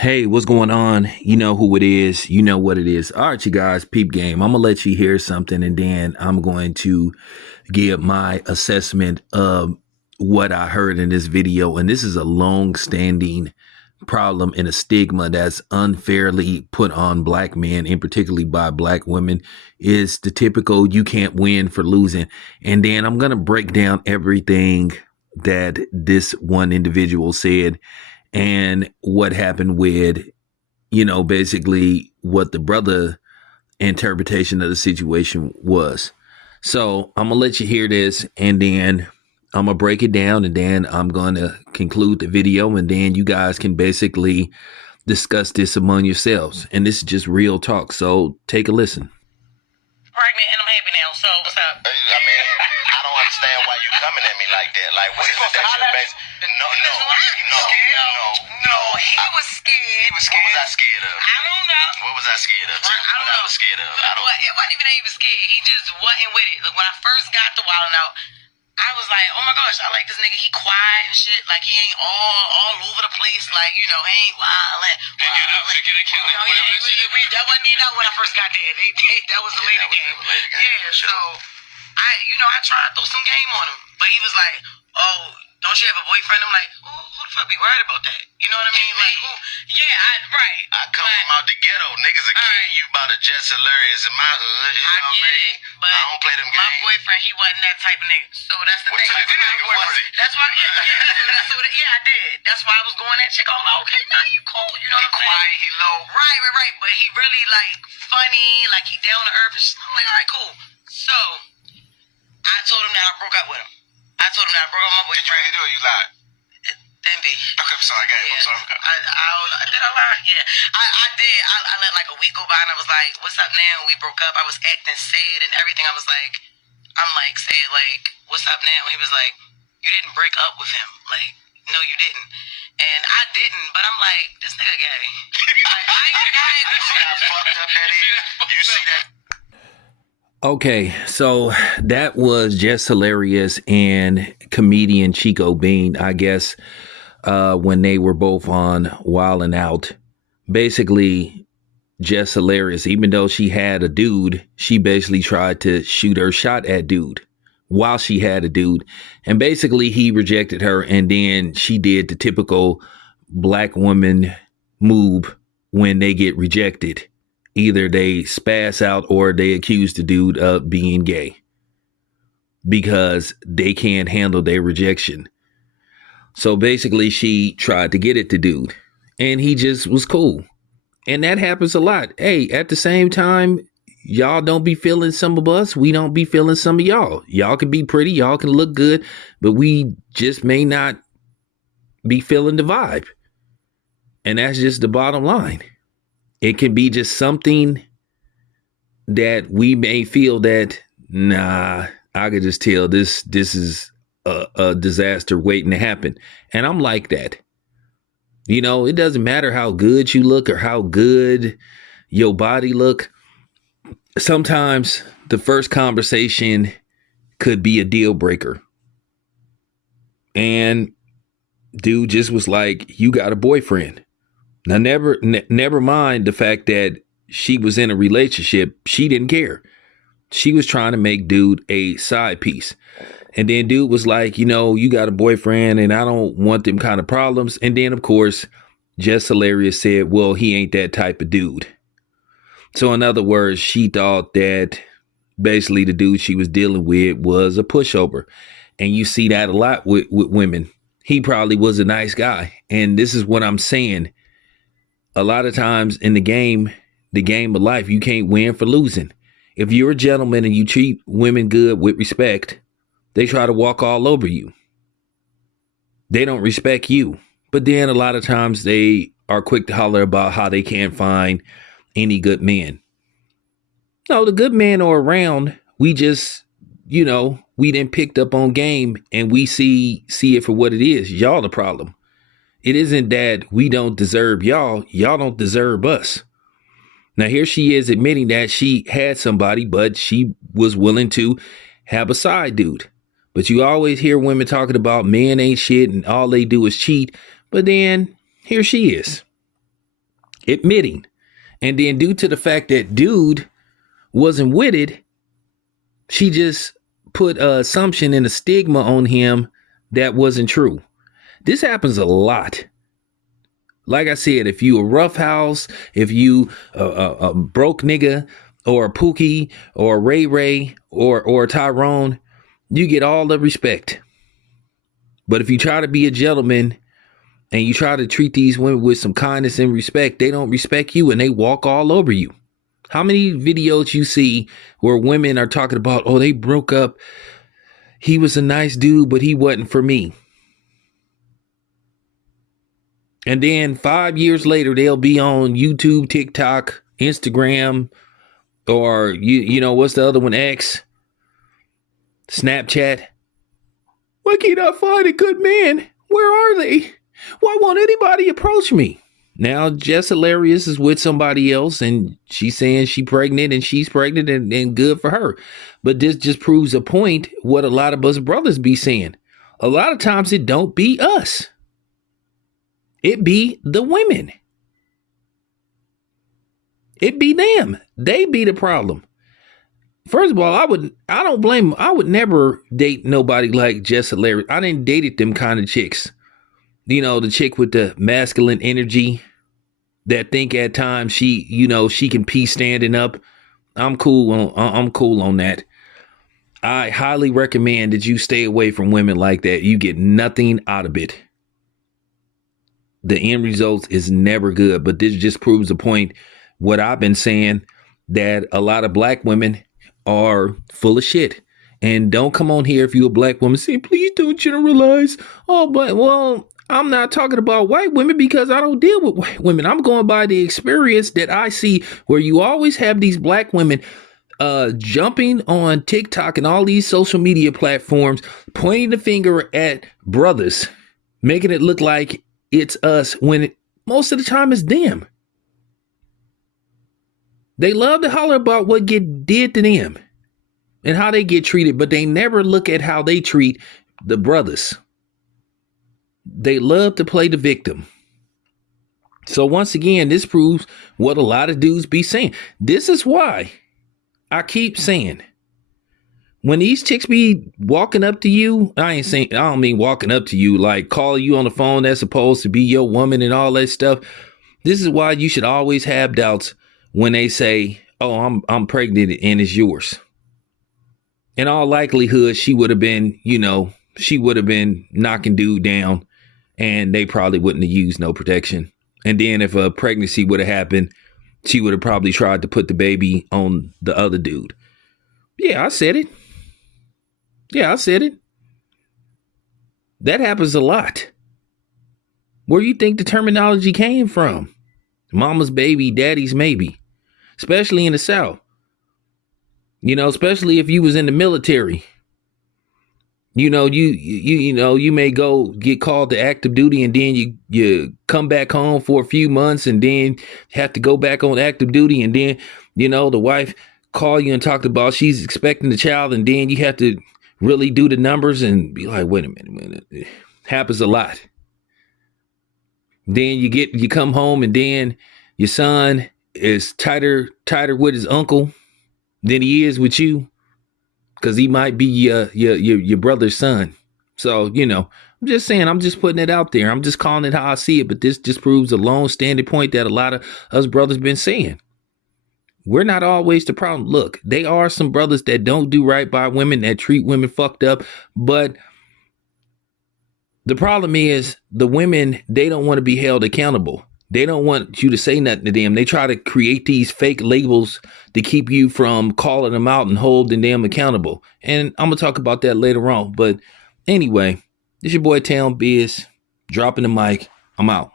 Hey, what's going on? You know who it is. You know what it is. All right, you guys, peep game. I'm going to let you hear something and then I'm going to give my assessment of what I heard in this video. And this is a long standing problem and a stigma that's unfairly put on black men, and particularly by black women, is the typical you can't win for losing. And then I'm going to break down everything that this one individual said and what happened with, basically what the brother interpretation of the situation was. So I'm gonna let you hear this and then I'm gonna break it down and then I'm gonna conclude the video and then you guys can basically discuss this among yourselves. And this is just real talk. So take a listen. Pregnant and I'm happy now. So what's up? I don't understand why you coming at me like that. Like, what is it that you're basing? No. He was scared. What was I scared of? I don't know. What was I scared of? Tell me what I was scared of. I don't. It wasn't even that he was scared. He just wasn't with it. Like when I first got to Wildin' Out, I was like, oh my gosh, I like this nigga. He quiet and shit. Like he ain't all over the place. Like, he ain't wildin'. That wasn't even out when I first got there. That was the later game. Yeah, so I tried to throw some game on him. But he was like, oh, don't you have a boyfriend? I'm like, who the fuck be worried about that? You know what I mean? Like, who? Yeah, right. I come from out the ghetto. Niggas are kidding you about a Jess Hilarious in my hood. You know what I mean? But I don't play them games. My boyfriend, he wasn't that type of nigga. So that's the What thing. type of nigga was he? That's why, I did. That's why I was going that chick. I'm like, okay, now you cool. You know He what I'm saying? quiet, he low. Right. But he really, like, funny. Like, he down to earth. I'm like, all right, cool. So, I told him that I broke up with him. I told him that I broke up with my boyfriend. Did you really do it or you lied? Then be. Okay, I'm sorry. I'm sorry. Did I lie? Yeah. I did. I let like a week go by and I was like, what's up now? We broke up. I was acting sad and everything. I'm like, sad, like, what's up now? He was like, you didn't break up with him. Like, no, you didn't. And I didn't, but I'm like, this nigga gay. Like, I ain't gay. You see how fucked up that is? You see that? Okay, so that was Jess Hilarious and comedian Chico Bean, I guess, when they were both on Wildin' Out. Basically, Jess Hilarious, even though she had a dude, she basically tried to shoot her shot at dude while she had a dude. And basically, he rejected her, and then she did the typical black woman move when they get rejected. Either they spaz out or they accuse the dude of being gay because they can't handle their rejection. So basically, she tried to get at the dude and he just was cool. And that happens a lot. Hey, at the same time, y'all don't be feeling some of us. We don't be feeling some of y'all. Y'all can be pretty. Y'all can look good, but we just may not be feeling the vibe. And that's just the bottom line. It can be just something that we may feel that, nah, I could just tell this is a disaster waiting to happen. And I'm like that. It doesn't matter how good you look or how good your body look. Sometimes the first conversation could be a deal breaker. And dude just was like, you got a boyfriend. Now, never mind the fact that she was in a relationship. She didn't care. She was trying to make dude a side piece. And then dude was like, you got a boyfriend and I don't want them kind of problems. And then, of course, Jess Hilarious said, well, he ain't that type of dude. So in other words, she thought that basically the dude she was dealing with was a pushover. And you see that a lot with women. He probably was a nice guy. And this is what I'm saying. A lot of times in the game of life, you can't win for losing. If you're a gentleman and you treat women good with respect, they try to walk all over you. They don't respect you. But then a lot of times they are quick to holler about how they can't find any good men. No, the good men are around. We just, we didn't picked up on game and we see it for what it is. Y'all the problem. It isn't that we don't deserve y'all. Y'all don't deserve us. Now, here she is admitting that she had somebody, but she was willing to have a side dude. But you always hear women talking about men ain't shit and all they do is cheat. But then here she is. admitting. And then due to the fact that dude wasn't with it, she just put an assumption and a stigma on him that wasn't true. This happens a lot. Like I said, if you a roughhouse, if you a broke nigga or a Pookie or a Ray Ray or a Tyrone, you get all the respect. But if you try to be a gentleman and you try to treat these women with some kindness and respect, they don't respect you and they walk all over you. How many videos you see where women are talking about, oh, they broke up. He was a nice dude, but he wasn't for me. And then 5 years later, they'll be on YouTube, TikTok, Instagram, or you know, what's the other one? X, Snapchat. Why can't I find a good man? Where are they? Why won't anybody approach me? Now, Jess Hilarious is with somebody else and she's saying she's pregnant and good for her. But this just proves a point what a lot of us brothers be saying. A lot of times it don't be us. It be the women. It be them. They be the problem. First of all, I don't blame them. I would never date nobody like Jess Hilarious. I didn't date them kind of chicks. You know, the chick with the masculine energy that think at times she can pee standing up. I'm cool on that. I highly recommend that you stay away from women like that. You get nothing out of it. The end result is never good, but this just proves the point. What I've been saying, that a lot of black women are full of shit. And don't come on here if you're a black woman saying, please don't generalize. Oh, but well, I'm not talking about white women because I don't deal with white women. I'm going by the experience that I see where you always have these black women jumping on TikTok and all these social media platforms, pointing the finger at brothers, making it look like it's us when most of the time it's them. They love to holler about what did to them and how they get treated, but they never look at how they treat the brothers. They love to play the victim. So once again, this proves what a lot of dudes be saying. This is why I keep saying, when these chicks be walking up to you, I don't mean walking up to you, like calling you on the phone that's supposed to be your woman and all that stuff. This is why you should always have doubts when they say, oh, I'm pregnant and it's yours. In all likelihood, she would have been knocking dude down and they probably wouldn't have used no protection. And then if a pregnancy would have happened, she would have probably tried to put the baby on the other dude. Yeah, I said it. That happens a lot. Where do you think the terminology came from? Mama's baby, daddy's maybe. Especially in the South. You know, especially if you was in the military. You know, you may go get called to active duty and then you come back home for a few months and then have to go back on active duty and then, you know, the wife call you and talk about she's expecting the child and then you have to really do the numbers and be like, wait a minute. It happens a lot. Then you come home and then your son is tighter with his uncle than he is with you because he might be your brother's son. So, you know, I'm just saying, I'm just putting it out there. I'm just calling it how I see it. But this just proves a long-standing point that a lot of us brothers been saying. We're not always the problem. Look, they are some brothers that don't do right by women, that treat women fucked up. But the problem is the women, they don't want to be held accountable. They don't want you to say nothing to them. They try to create these fake labels to keep you from calling them out and holding them accountable. And I'm going to talk about that later on. But anyway, this your boy Town Biz, dropping the mic. I'm out.